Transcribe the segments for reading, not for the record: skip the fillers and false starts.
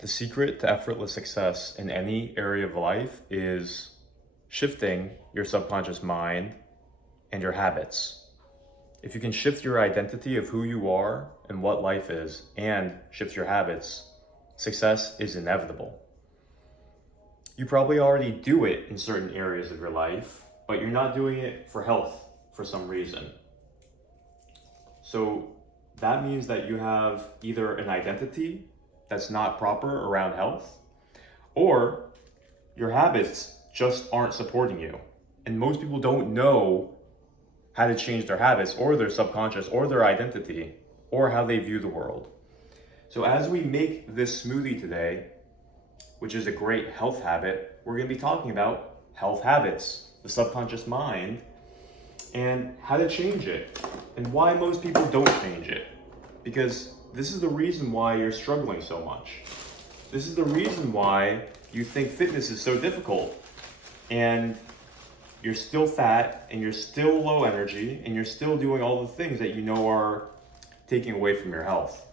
The secret to effortless success in any area of life is shifting your subconscious mind and your habits. If you can shift your identity of who you are and what life is and shift your habits, success is inevitable. You probably already do it in certain areas of your life, but you're not doing it for health for some reason. So that means that you have either an identity that's not proper around health, or your habits just aren't supporting you. And most people don't know how to change their habits or their subconscious or their identity or how they view the world. So as we make this smoothie today, which is a great health habit, we're going to be talking about health habits, the subconscious mind, and how to change it, and why most people don't change it. Because this is the reason why you're struggling so much. This is the reason why you think fitness is so difficult, and you're still fat, and you're still low energy, and you're still doing all the things that you know are taking away from your health.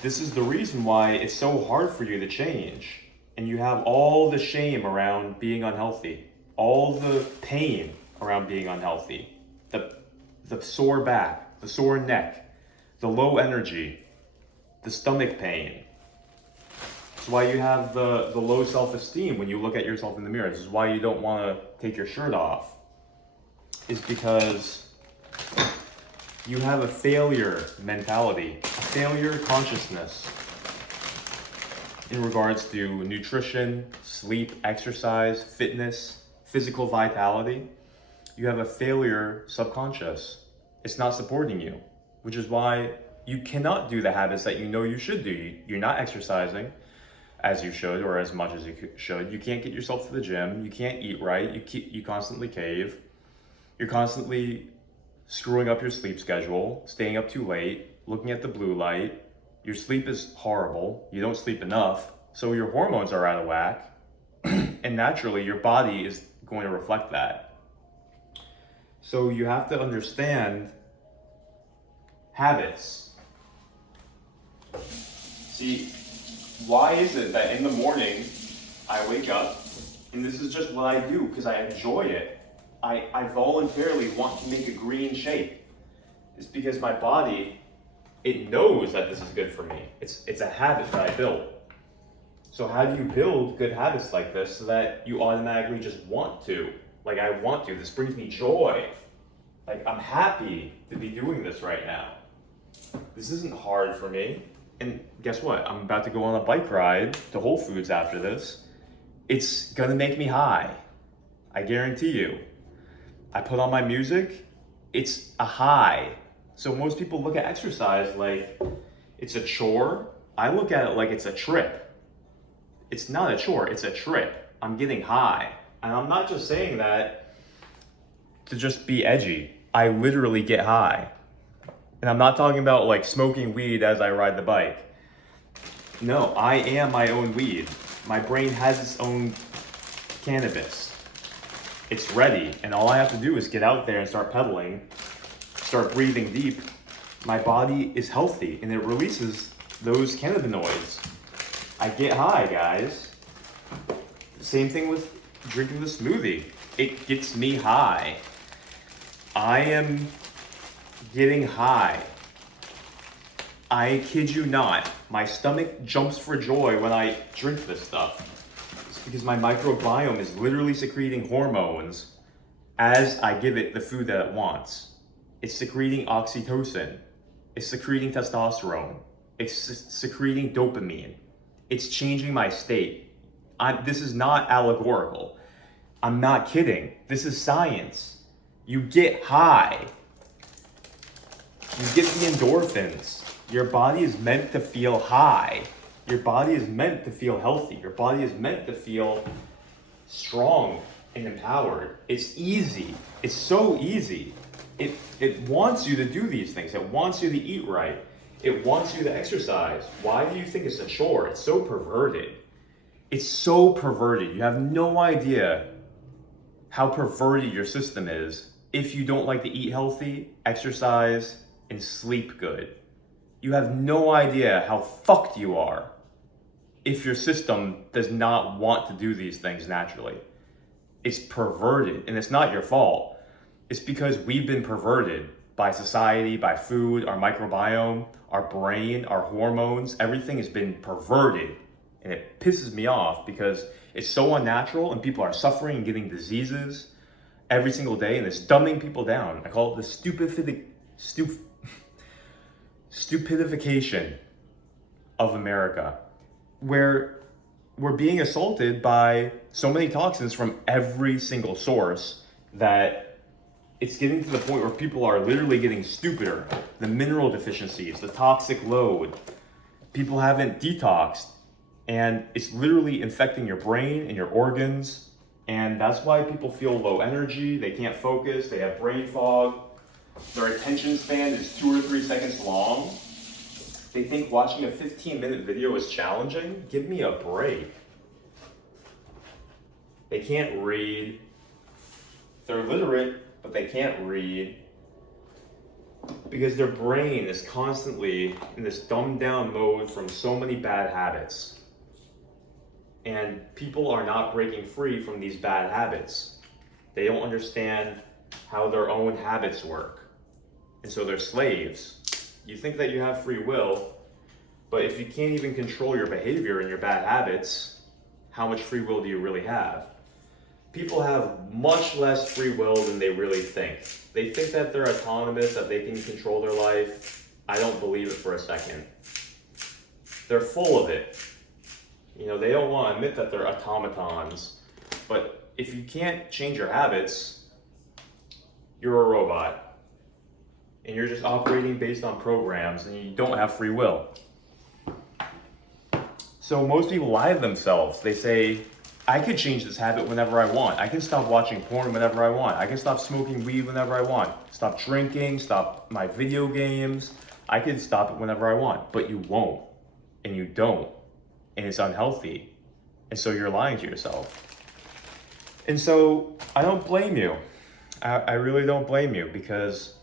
This is the reason why it's so hard for you to change, and you have all the shame around being unhealthy, all the pain around being unhealthy, the sore back, the sore neck, the low energy, the stomach pain. It's why you have the low self-esteem when you look at yourself in the mirror. This is why you don't want to take your shirt off. It's because you have a failure mentality, a failure consciousness in regards to nutrition, sleep, exercise, fitness, physical vitality. You have a failure subconscious. It's not supporting you, which is why you cannot do the habits that you know you should do. You're not exercising as you should or as much as you should. You can't get yourself to the gym. You can't eat right. You constantly cave. You're constantly screwing up your sleep schedule, staying up too late, looking at the blue light. Your sleep is horrible. You don't sleep enough. So your hormones are out of whack. And naturally, your body is going to reflect that. So you have to understand habits. See, why is it that in the morning I wake up, and this is just what I do because I enjoy it. I voluntarily want to make a green shake. It's because my body, it knows that this is good for me. It's a habit that I built. So how do you build good habits like this so that you automatically just want to? Like, I want to. This brings me joy. Like, I'm happy to be doing this right now. This isn't hard for me. And guess what? I'm about to go on a bike ride to Whole Foods after this. It's gonna make me high. I guarantee you. I put on my music, it's a high. So most people look at exercise like it's a chore. I look at it like it's a trip. It's not a chore, it's a trip. I'm getting high. And I'm not just saying that to just be edgy. I literally get high. And I'm not talking about like smoking weed as I ride the bike. No, I am my own weed. My brain has its own cannabis. It's ready, and all I have to do is get out there and start pedaling, start breathing deep. My body is healthy, and it releases those cannabinoids. I get high, guys. Same thing with drinking the smoothie. It gets me high. I am getting high. I kid you not. My stomach jumps for joy when I drink this stuff. It's because my microbiome is literally secreting hormones as I give it the food that it wants. It's secreting oxytocin. It's secreting testosterone. It's secreting dopamine. It's changing my state. This is not allegorical. I'm not kidding. This is science. You get high. You get the endorphins. Your body is meant to feel high. Your body is meant to feel healthy. Your body is meant to feel strong and empowered. It's easy. It's so easy. It wants you to do these things. It wants you to eat right. It wants you to exercise. Why do you think it's a chore? It's so perverted. It's so perverted. You have no idea how perverted your system is if you don't like to eat healthy, exercise, and sleep good. You have no idea how fucked you are if your system does not want to do these things naturally. It's perverted, and it's not your fault. It's because we've been perverted by society, by food, our microbiome, our brain, our hormones. Everything has been perverted, and it pisses me off because it's so unnatural, and people are suffering and getting diseases every single day, and it's dumbing people down. I call it the stupidification of America, where we're being assaulted by so many toxins from every single source that it's getting to the point where people are literally getting stupider. The mineral deficiencies, the toxic load, people haven't detoxed, and it's literally infecting your brain and your organs, and that's why people feel low energy, they can't focus, they have brain fog, their attention span is 2 or 3 seconds long. They think watching a 15-minute video is challenging? Give me a break. They can't read. They're literate, but they can't read because their brain is constantly in this dumbed down mode from so many bad habits. And people are not breaking free from these bad habits. They don't understand how their own habits work. And so they're slaves. You think that you have free will, but if you can't even control your behavior and your bad habits, how much free will do you really have? People have much less free will than they really think. They think that they're autonomous, that they can control their life. I don't believe it for a second. They're full of it. You know, they don't want to admit that they're automatons. But if you can't change your habits, you're a robot. And you're just operating based on programs, and you don't have free will. So most people lie to themselves. They say, I could change this habit whenever I want. I can stop watching porn whenever I want. I can stop smoking weed whenever I want. Stop drinking, stop my video games. I can stop it whenever I want, but you won't, and you don't, and it's unhealthy. And so you're lying to yourself. And so I don't blame you. I really don't blame you, because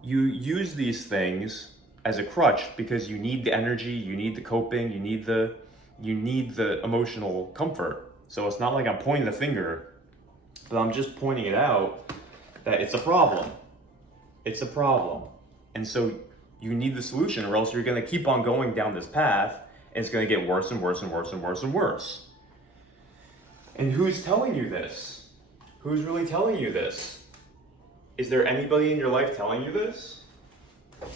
you use these things as a crutch because you need the energy, you need the coping, you need the emotional comfort. So it's not like I'm pointing the finger, but I'm just pointing it out that it's a problem. It's a problem. And so you need the solution, or else you're going to keep on going down this path, and it's going to get worse and worse and worse and worse and worse. And who's telling you this? Who's really telling you this? Is there anybody in your life telling you this?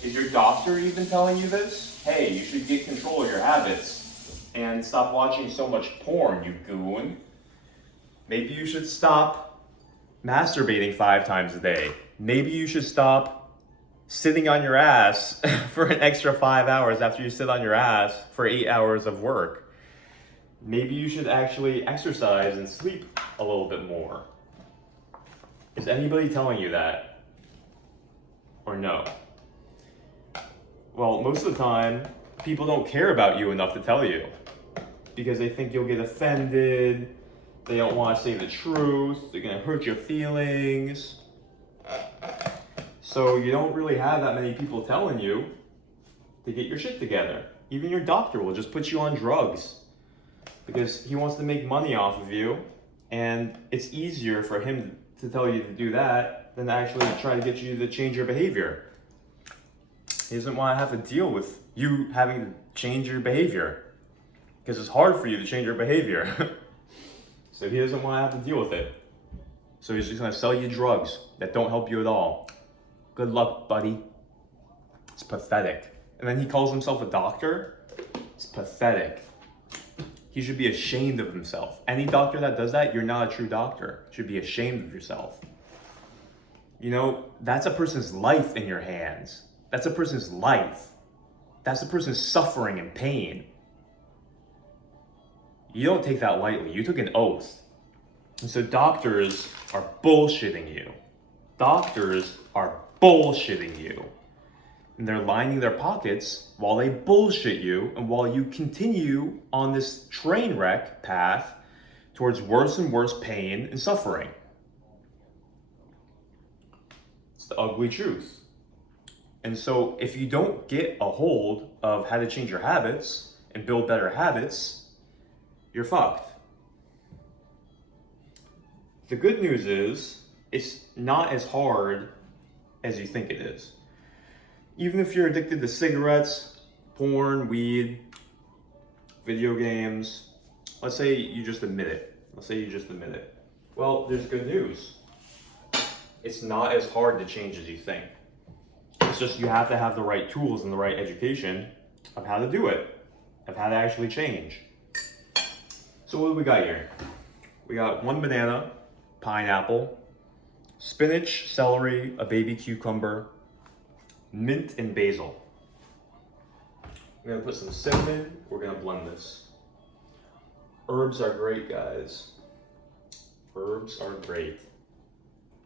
Is your doctor even telling you this? Hey, you should get control of your habits and stop watching so much porn, you goon. Maybe you should stop masturbating 5 times a day. Maybe you should stop sitting on your ass for an extra 5 hours after you sit on your ass for 8 hours of work. Maybe you should actually exercise and sleep a little bit more. Is anybody telling you that? Or no? Well, most of the time, people don't care about you enough to tell you, because they think you'll get offended, they don't want to say the truth, they're going to hurt your feelings. So you don't really have that many people telling you to get your shit together. Even your doctor will just put you on drugs because he wants to make money off of you, and it's easier for him to tell you to do that than to actually try to get you to change your behavior. He doesn't want to have to deal with you having to change your behavior, because it's hard for you to change your behavior. So he doesn't want to have to deal with it. So he's just going to sell you drugs that don't help you at all. Good luck, buddy. It's pathetic. And then he calls himself a doctor. It's pathetic. He should be ashamed of himself. Any doctor that does that, you're not a true doctor. You should be ashamed of yourself. You know, that's a person's life in your hands. That's a person's life. That's a person's suffering and pain. You don't take that lightly. You took an oath. And so doctors are bullshitting you. Doctors are bullshitting you. And they're lining their pockets while they bullshit you, and while you continue on this train wreck path towards worse and worse pain and suffering. It's the ugly truth. And so if you don't get a hold of how to change your habits and build better habits, you're fucked. The good news is it's not as hard as you think it is. Even if you're addicted to cigarettes, porn, weed, video games, let's say you just admit it. Well, there's good news. It's not as hard to change as you think. It's just you have to have the right tools and the right education of how to do it, of how to actually change. So what do we got here? We got 1 banana, pineapple, spinach, celery, a baby cucumber, mint, and basil. We're gonna put some cinnamon, we're gonna blend this. Herbs are great, guys. Herbs are great.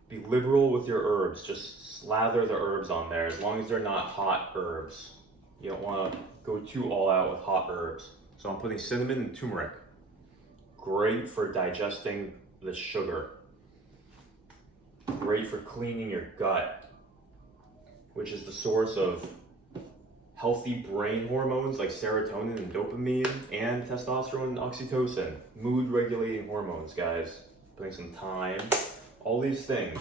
Be liberal with your herbs. Just slather the herbs on there as long as they're not hot herbs. You don't want to go too all out with hot herbs. So I'm putting cinnamon and turmeric. Great for digesting the sugar. Great for cleaning your gut, which is the source of healthy brain hormones like serotonin and dopamine and testosterone and oxytocin. Mood regulating hormones, guys. Putting some thyme. All these things,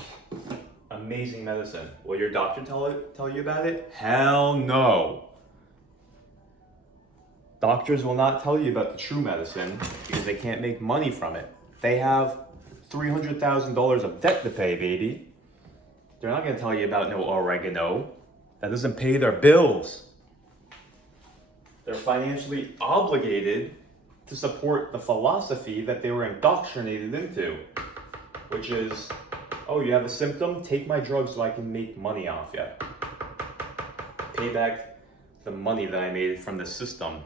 amazing medicine. Will your doctor tell you about it? Hell no. Doctors will not tell you about the true medicine because they can't make money from it. They have $300,000 of debt to pay, baby. They're not gonna tell you about no oregano. That doesn't pay their bills. They're financially obligated to support the philosophy that they were indoctrinated into, which is, oh, you have a symptom? Take my drugs so I can make money off you. Pay back the money that I made from the system,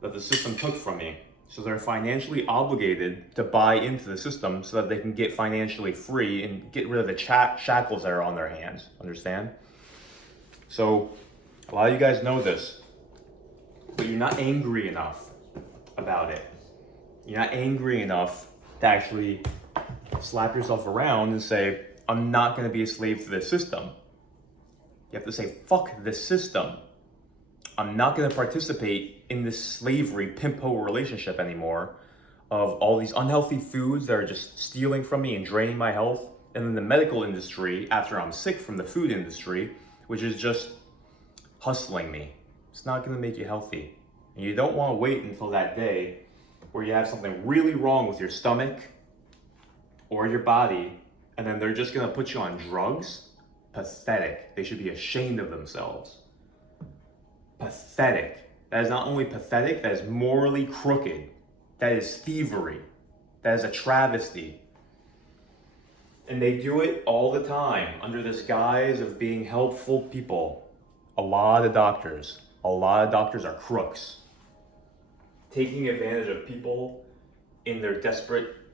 that the system took from me. So they're financially obligated to buy into the system so that they can get financially free and get rid of the shackles that are on their hands, understand? So a lot of you guys know this, but you're not angry enough about it. You're not angry enough to actually slap yourself around and say, I'm not going to be a slave to this system. You have to say, fuck this system. I'm not going to participate in this slavery pimp-ho relationship anymore of all these unhealthy foods that are just stealing from me and draining my health. And then the medical industry, after I'm sick from the food industry, which is just hustling me. It's not going to make you healthy. And you don't want to wait until that day where you have something really wrong with your stomach or your body, and then they're just gonna put you on drugs. Pathetic. They should be ashamed of themselves. Pathetic. That is not only pathetic, that is morally crooked. That is thievery. That is a travesty. And they do it all the time under this guise of being helpful people. A lot of doctors are crooks. Taking advantage of people in their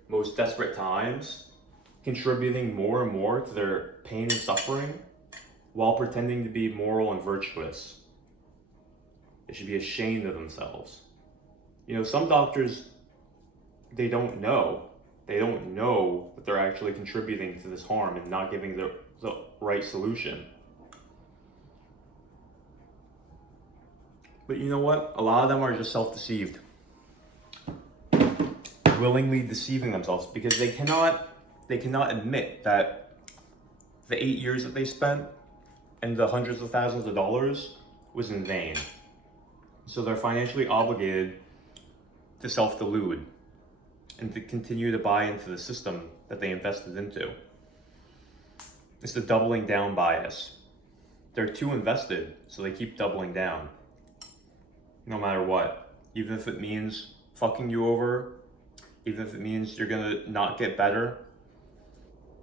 most desperate times, contributing more and more to their pain and suffering while pretending to be moral and virtuous. They should be ashamed of themselves. You know, some doctors, they don't know that they're actually contributing to this harm and not giving the right solution. But you know what? A lot of them are just self-deceived. Willingly deceiving themselves because they cannot admit that the 8 years that they spent and the hundreds of thousands of dollars was in vain. So they're financially obligated to self-delude and to continue to buy into the system that they invested into. It's the doubling down bias. They're too invested, so they keep doubling down. No matter what. Even if it means fucking you over, even if it means you're gonna not get better,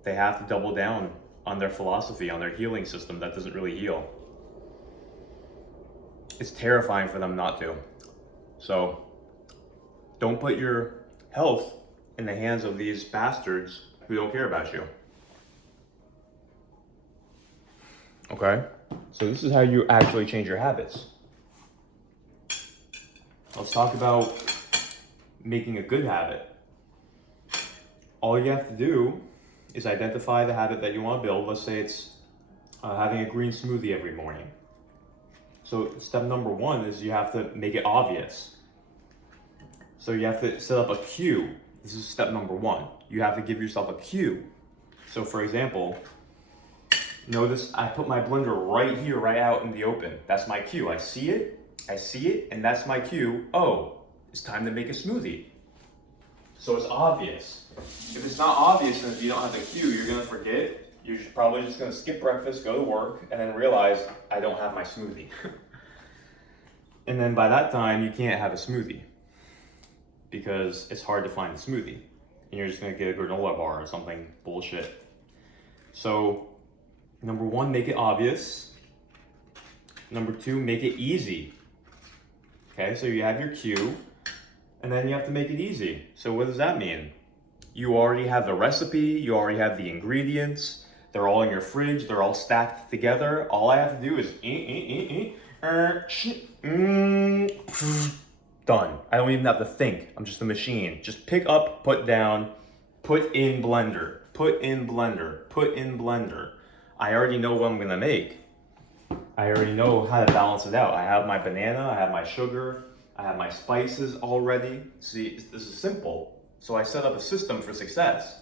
they have to double down on their philosophy, on their healing system that doesn't really heal. It's terrifying for them not to. So, don't put your health in the hands of these bastards who don't care about you. Okay? So this is how you actually change your habits. Let's talk about making a good habit. All you have to do is identify the habit that you want to build. Let's say it's having a green smoothie every morning. So step number one is you have to make it obvious. So you have to set up a cue. This is step number one. You have to give yourself a cue. So for example, notice I put my blender right here, right out in the open. That's my cue. I see it, and that's my cue. Oh, it's time to make a smoothie. So it's obvious. If it's not obvious and if you don't have a cue, you're gonna forget. You're probably just gonna skip breakfast, go to work, and then realize I don't have my smoothie. And then by that time, you can't have a smoothie because it's hard to find a smoothie. And you're just gonna get a granola bar or something bullshit. So number one, make it obvious. Number two, make it easy. Okay, so you have your cue, and then you have to make it easy. So what does that mean? You already have the recipe, you already have the ingredients, they're all in your fridge, they're all stacked together. All I have to do is done. I don't even have to think. I'm just a machine. Just pick up, put down, put in blender, put in blender, put in blender. I already know what I'm gonna make. I already know how to balance it out. I have my banana, I have my sugar, I have my spices already. See, this is simple. So I set up a system for success.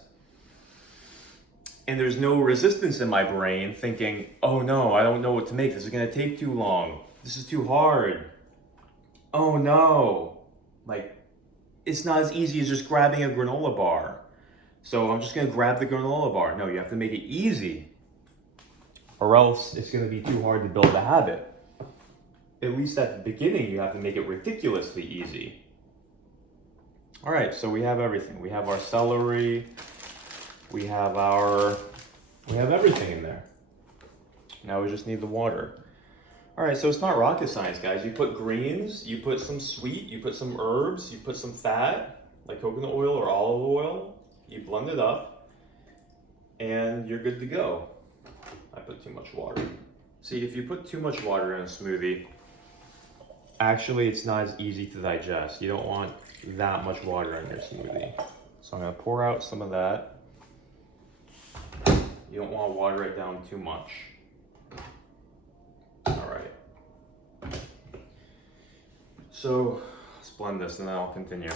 And there's no resistance in my brain thinking, oh no, I don't know what to make. This is gonna take too long. This is too hard. Oh no. Like, it's not as easy as just grabbing a granola bar. So I'm just gonna grab the granola bar. No, you have to make it easy, or else it's gonna be too hard to build a habit. At least at the beginning, you have to make it ridiculously easy. All right, so we have everything. We have our celery, we have everything in there. Now we just need the water. All right, so it's not rocket science, guys. You put greens, you put some sweet, you put some herbs, you put some fat, like coconut oil or olive oil, you blend it up, and you're good to go. I put too much water. See, if you put too much water in a smoothie, actually it's not as easy to digest. You don't want that much water in your smoothie. So I'm gonna pour out some of that. You don't want to water it down too much. All right. So let's blend this and then I'll continue.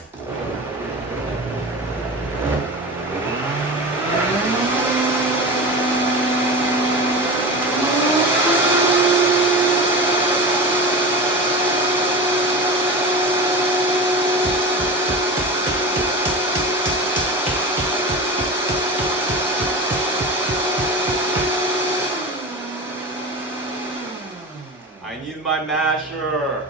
I need my masher.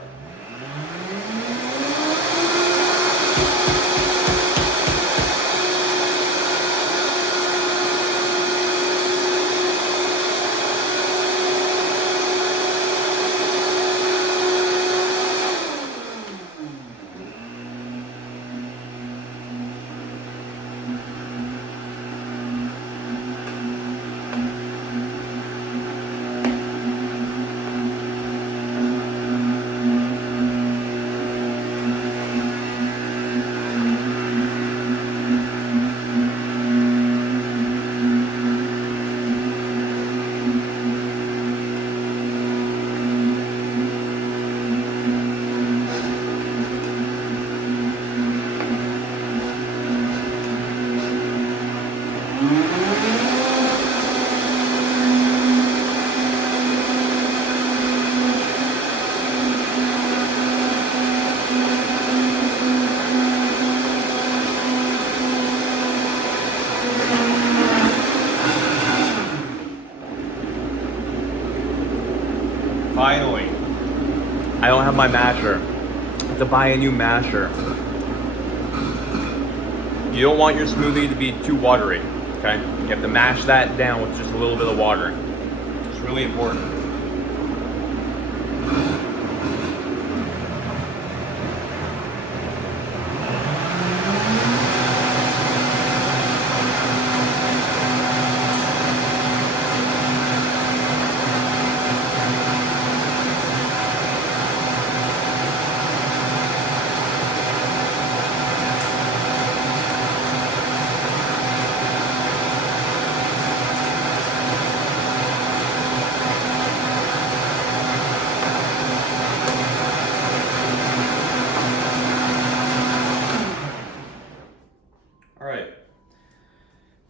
Finally, I don't have my masher. I have to buy a new masher. You don't want your smoothie to be too watery, okay? You have to mash that down with just a little bit of water. It's really important.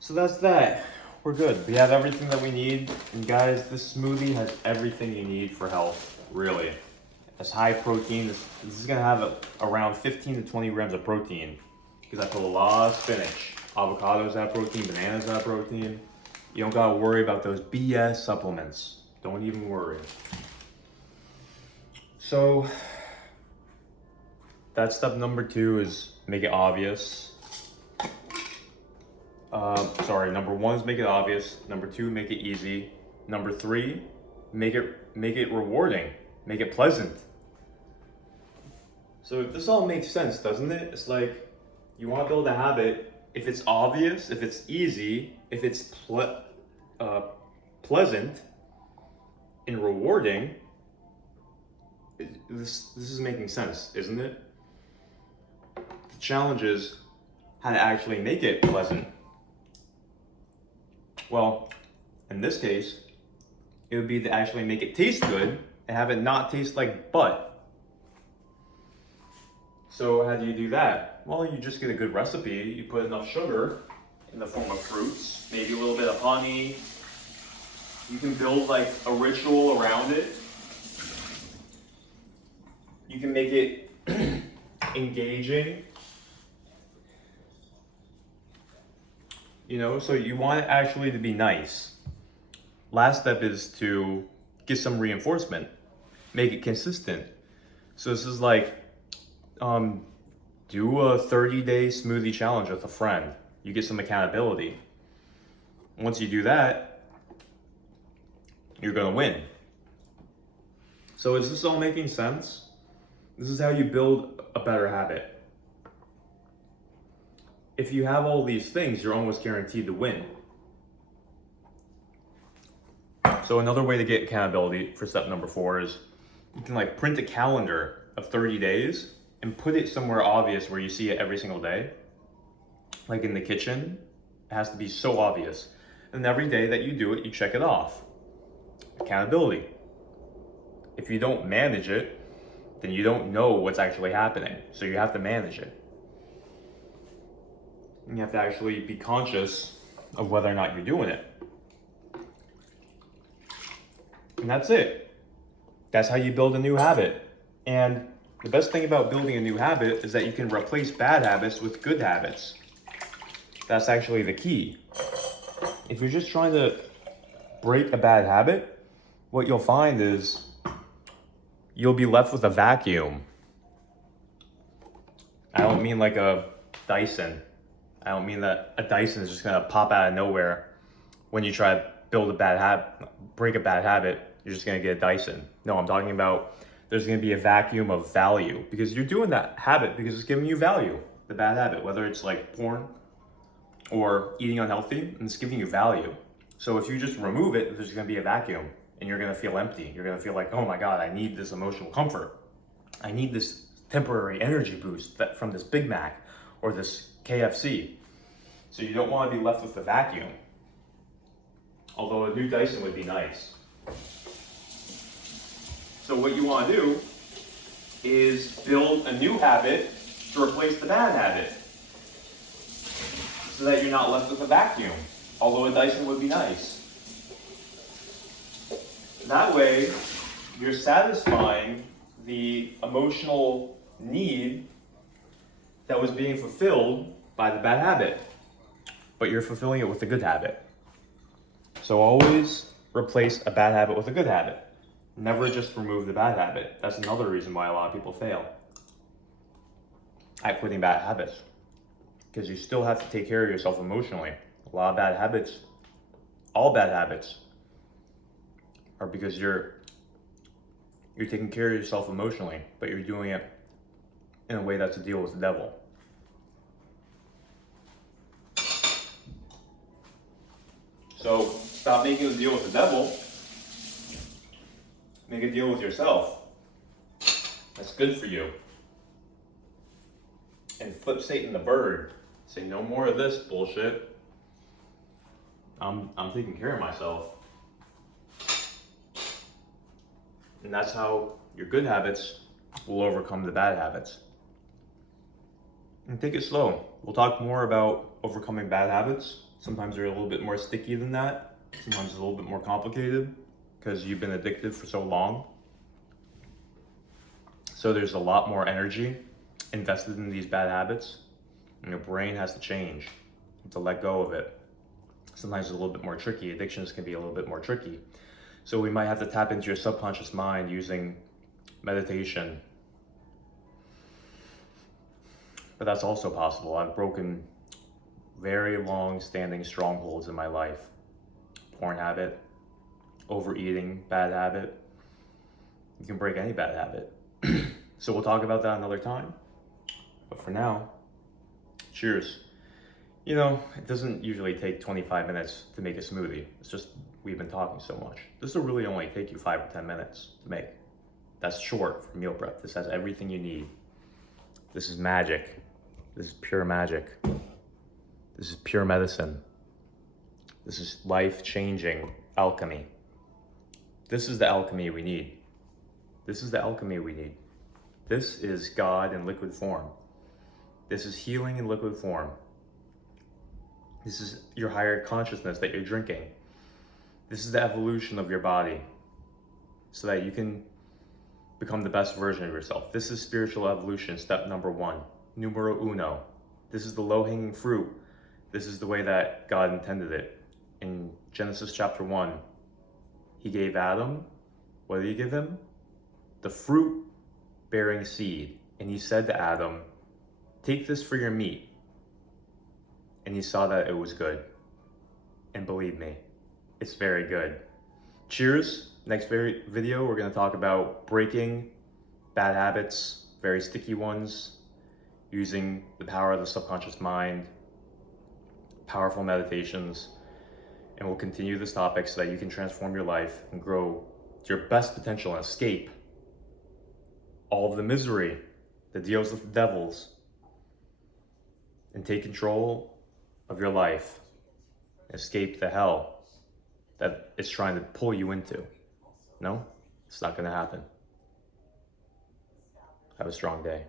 So that's that. We're good. We have everything that we need. And guys, this smoothie has everything you need for health, really. It's high protein. This is gonna have around 15 to 20 grams of protein because I put a lot of spinach. Avocados have protein, bananas have protein. You don't gotta worry about those BS supplements. Don't even worry. So that's step number 2 is make it obvious. Number 1 is make it obvious. Number 2, make it easy. Number 3, make it rewarding. Make it pleasant. So this all makes sense, doesn't it? It's like you want to build a habit. If it's obvious, if it's easy, if it's pleasant and rewarding, this is making sense, isn't it? The challenge is how to actually make it pleasant. Well, in this case, it would be to actually make it taste good and have it not taste like butt. So how do you do that? Well, you just get a good recipe. You put enough sugar in the form of fruits, maybe a little bit of honey. You can build like a ritual around it. You can make it engaging. You know, so you want it actually to be nice. Last step is to get some reinforcement. Make it consistent. So this is like, do a 30-day smoothie challenge with a friend. You get some accountability. Once you do that, you're gonna win. So is this all making sense? This is how you build a better habit. If you have all these things, you're almost guaranteed to win. So another way to get accountability for step number 4 is you can like print a calendar of 30 days and put it somewhere obvious where you see it every single day. Like in the kitchen, it has to be so obvious. And every day that you do it, you check it off. Accountability. If you don't manage it, then you don't know what's actually happening. So you have to manage it. And you have to actually be conscious of whether or not you're doing it. And that's it. That's how you build a new habit. And the best thing about building a new habit is that you can replace bad habits with good habits. That's actually the key. If you're just trying to break a bad habit, what you'll find is you'll be left with a vacuum. I don't mean like a Dyson. I don't mean that a Dyson is just gonna pop out of nowhere when you try to build a bad habit, break a bad habit, you're just gonna get a Dyson. No, I'm talking about there's gonna be a vacuum of value because you're doing that habit because it's giving you value, the bad habit, whether it's like porn or eating unhealthy, and it's giving you value. So if you just remove it, there's gonna be a vacuum and you're gonna feel empty. You're gonna feel like, oh my God, I need this emotional comfort. I need this temporary energy boost from this Big Mac or this KFC. So you don't want to be left with a vacuum. Although a new Dyson would be nice. So what you want to do is build a new habit to replace the bad habit. So that you're not left with a vacuum. Although a Dyson would be nice. That way, you're satisfying the emotional need that was being fulfilled by the bad habit, but you're fulfilling it with a good habit. So always replace a bad habit with a good habit. Never just remove the bad habit. That's another reason why a lot of people fail at quitting bad habits, because you still have to take care of yourself emotionally. A lot of bad habits, all bad habits, are because you're taking care of yourself emotionally, but you're doing it in a way that's a deal with the devil. So stop making a deal with the devil. Make a deal with yourself. That's good for you. And flip Satan the bird. Say no more of this bullshit. I'm taking care of myself. And that's how your good habits will overcome the bad habits. And take it slow. We'll talk more about overcoming bad habits Sometimes they're a little bit more sticky than that. Sometimes it's a little bit more complicated because you've been addicted for so long. So there's a lot more energy invested in these bad habits, and your brain has to change to let go of it. Sometimes it's a little bit more tricky. Addictions can be a little bit more tricky. So we might have to tap into your subconscious mind using meditation. But that's also possible. I've broken very long-standing strongholds in my life. Porn habit, overeating, bad habit. You can break any bad habit. So we'll talk about that another time. But for now, cheers. You know, it doesn't usually take 25 minutes to make a smoothie. It's just we've been talking so much. This will really only take you 5 or 10 minutes to make. That's short for meal prep. This has everything you need. This is magic. This is pure magic. This is pure medicine. This is life-changing alchemy. This is the alchemy we need. This is the alchemy we need. This is God in liquid form. This is healing in liquid form. This is your higher consciousness that you're drinking. This is the evolution of your body so that you can become the best version of yourself. This is spiritual evolution, step number 1, numero uno. This is the low-hanging fruit. This is the way that God intended it. In Genesis chapter 1, he gave Adam, what did he give him? The fruit-bearing seed. And he said to Adam, take this for your meat. And he saw that it was good. And believe me, it's very good. Cheers. Next video, we're going to talk about breaking bad habits, very sticky ones, using the power of the subconscious mind, powerful meditations, and we'll continue this topic so that you can transform your life and grow to your best potential and escape all of the misery that deals with the devils and take control of your life, escape the hell that it's trying to pull you into. No, it's not going to happen. Have a strong day.